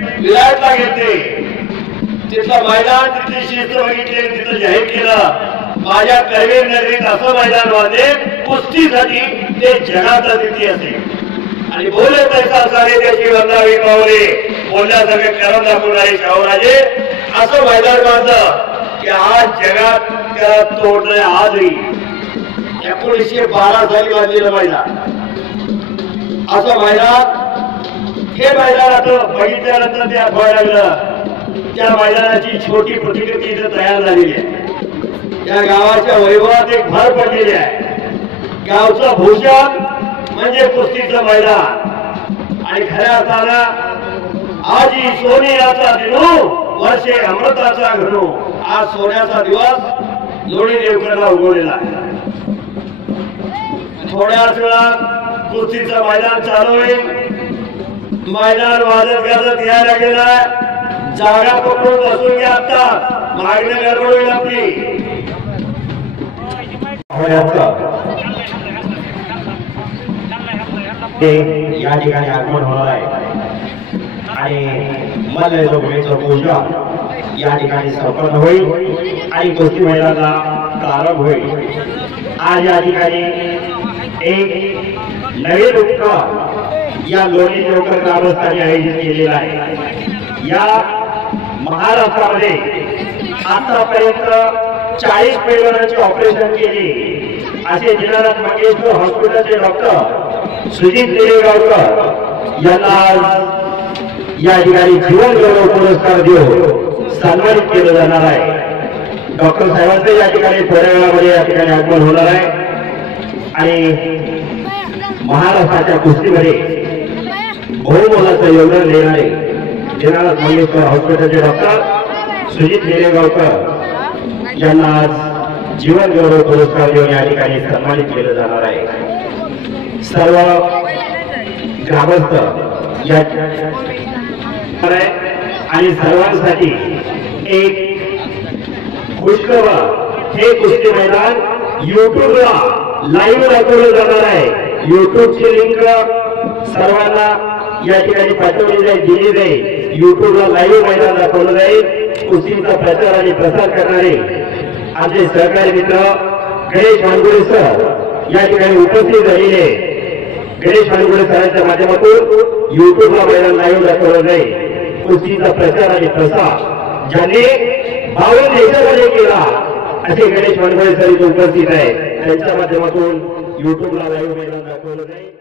विराटला घेतले, तिथलं मैदान तिथली शिस्त बघितली, तिथं जाहीर केलं माझ्या करवीर नगरीत असं मैदान वाजे कुस्तीसाठी ते जगाचा तिथी असेल आणि बोले तैसा सारे त्याची वंदावी पावले बोलल्या सगळे करून दाखवून आहे शाहूराजे असं मैदान माझं की आज जगात त्याला तोडलंय. आजही 1912 साली बांधलेलं मैदान असं मैदान. हे मैदान आता बघितल्यानंतर ते आठवायला लागलं त्या मैदानाची छोटी प्रतिकृती इथं तयार झालेली आहे. या गावाच्या वैभवात एक भर पडलेली आहे. गावचं भूषण म्हणजे कुस्तीचं मैदान आणि खऱ्या अर्थानं आजी सोनियाचा दिनू वर्षे अमृताचा घडू. आज सोन्याचा दिवस लोणी देवकरला उगवलेला आहे. थोड्याच वेळात कुस्तीचं मैदान चालू होईल. मैदान वाजत गाजत यायला गेलाय. जागा पकडून बसून घ्या. आता मागणी गडबड होईल आपली. या ठिकाणी आगमन होणार आहे आणि मल्ल लोकमेचं पूजा या ठिकाणी संपन्न होईल आणि कुस्ती मैदानाला प्रारंभ होईल. आज या ठिकाणी एक नवीन उपक्रम या लोणी देवकर ग्रामस्थांनी आयोजित केलेला आहे. या महाराष्ट्रामध्ये आतापर्यंत 40 पैलवानांची ऑपरेशन केली असे दीनानाथ मंगेशकर हॉस्पिटलचे डॉक्टर सुजित लेगावकर यांना या ठिकाणी जीवन गौरव पुरस्कार देऊन सन्मानित केलं जाणार आहे. डॉक्टर साहेबांचे या ठिकाणी थोड्या वेळामध्ये या ठिकाणी आगमन होणार आहे आणि महाराष्ट्राच्या कुस्तीमध्ये बहुमोलाचं योगदान देणारे दीनानाथ मंगेशकर हॉस्पिटलचे डॉक्टर सुजित लेगावकर यांना आज जीवन गौरव पुरस्कार देऊन या ठिकाणी सन्मानित केलं जाणार आहे. सर्व ग्रामस्थ या आणि सर्वांसाठी एक खुशखबर हे कुस्ती मैदान युट्यूबला लाईव्ह दाखवलं जाणार आहे. युट्यूबची लिंक सर्वांना या ठिकाणी पाठवली जाईल, दिली जाईल. युट्यूबला लाईव्ह मैदान दाखवलं जाईल. कुस्तीचा प्रचार आणि प्रसार करणारे आमचे सहकारी मित्र गणेश वानगुडे सर या ठिकाणी उपस्थित झालेले. गणेश वानगुडे सरांच्या माध्यमातून युट्यूबला मैदान लाईव्ह दाखवलं जाईल. कुस्तीचा प्रचार आणि प्रसार ज्यांनी 52 देशामध्ये केला असे गणेश वानगुडे सर इथे उपस्थित आहेत. त्यांच्या माध्यमातून युट्यूबला लाईव्ह मैदान दाखवलं जाईल.